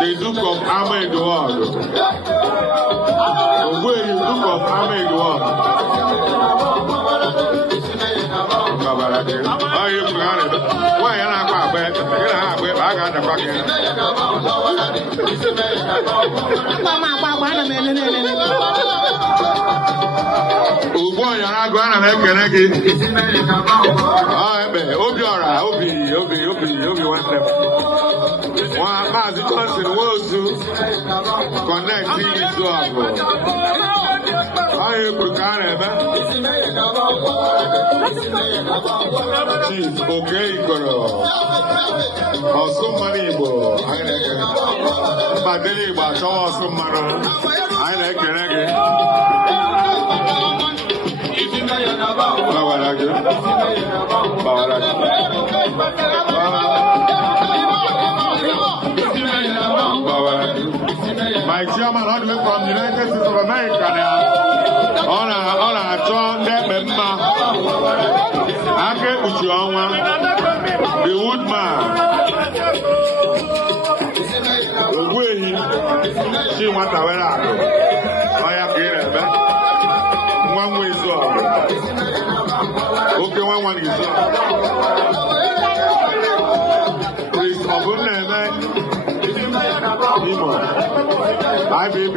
The Duke of Ama in the world. Ohu Uzo, Duke of Ama in the world. Oh, you forgot it. Why are you not back? I got the fucking. Ugbo ya na agụ ana m ekele gị. Obiora, obi nwanne m. Nwa Maazị Johnson Nwosu connect izu ọgụ. Anyị kwuru ka a na-eme. Chief Oke Ikoro. Ọsụ mmanụ Igbo. Anyị na-ekele. Mbadele Igbo achọwa ọsụ mmanụ. Anyị na-ekele gị. My chairman all the way from the United States of America now. On a John Demba Ake Uchioma, the woodman. Ogwehi, she want to wear out. I have here, one way is up. Okay, one is up. Please, IBB.